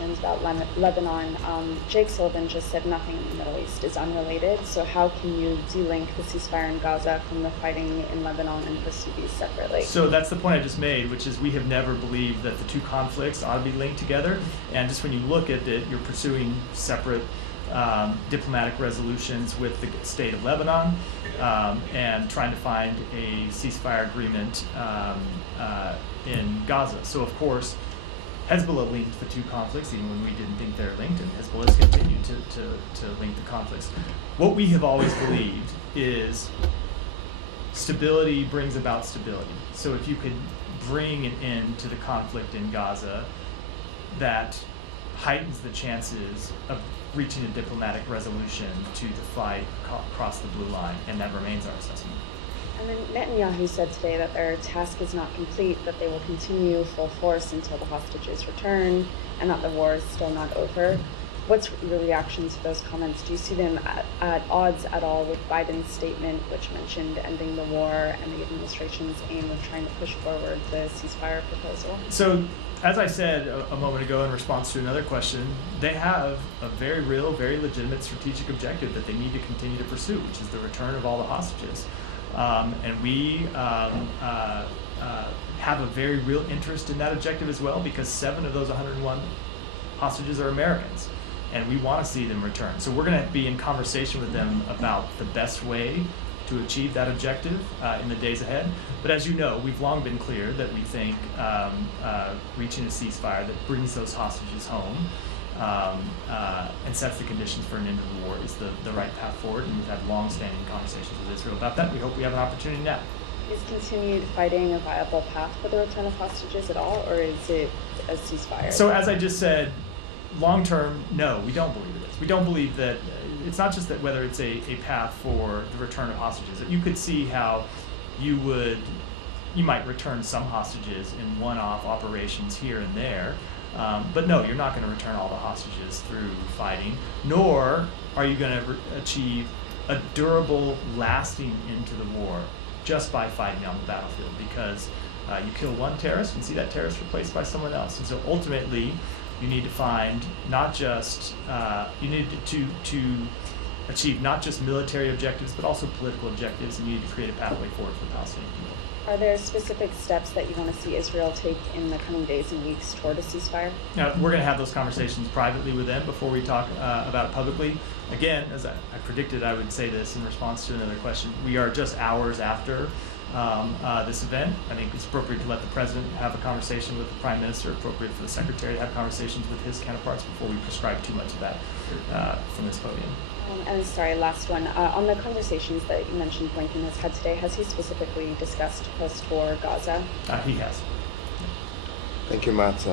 about Lebanon. Jake Sullivan just said nothing in the Middle East is unrelated. So how can you delink the ceasefire in Gaza from the fighting in Lebanon and pursue these separately? So that's the point I just made, which is we have never believed that the two conflicts ought to be linked together. And just when you look at it, you're pursuing separate diplomatic resolutions with the state of Lebanon and trying to find a ceasefire agreement in Gaza. So of course, Hezbollah linked the two conflicts, even when we didn't think they're linked, and Hezbollah has continued to link the conflicts. What we have always believed is stability brings about stability. So if you could bring an end to the conflict in Gaza, that heightens the chances of reaching a diplomatic resolution to the fight across the blue line, and that remains our assessment. And then Netanyahu said today that their task is not complete, that they will continue full force until the hostages return, and that the war is still not over. What's your reaction to those comments? Do you see them at odds at all with Biden's statement, which mentioned ending the war, and the administration's aim of trying to push forward the ceasefire proposal? So, as I said a moment ago in response to another question, they have a very real, very legitimate strategic objective that they need to continue to pursue, which is the return of all the hostages. And we have a very real interest in that objective as well, because 7 of those 101 hostages are Americans, and we want to see them return. So we're going to be in conversation with them about the best way to achieve that objective in the days ahead. But as you know, we've long been clear that we think reaching a ceasefire that brings those hostages home and sets the conditions for an end of the war is the right path forward, and we've had long-standing conversations with Israel about that. We hope we have an opportunity now. Is continued fighting a viable path for the return of hostages at all, or is it a ceasefire? So as I just said, long-term, no, we don't believe it is. We don't believe that, it's not just that whether it's a path for the return of hostages. You could see how you might return some hostages in one-off operations here and there, but no, you're not going to return all the hostages through fighting, nor are you going to achieve a durable, lasting end to the war just by fighting on the battlefield, because you kill one terrorist and see that terrorist replaced by someone else. And so ultimately, you need to find not just, you need to achieve not just military objectives, but also political objectives, and you need to create a pathway forward for the Palestinian people. Are there specific steps that you want to see Israel take in the coming days and weeks toward a ceasefire? Now, we're going to have those conversations privately with them before we talk about it publicly. Again, as I predicted I would say this in response to another question, we are just hours after this event. I think it's appropriate to let the president have a conversation with the prime minister, appropriate for the secretary to have conversations with his counterparts before we prescribe too much of that from this podium. And sorry, last one. On the conversations that you mentioned Blinken has had today, has he specifically discussed post-war Gaza? He has. Thank you, Matt.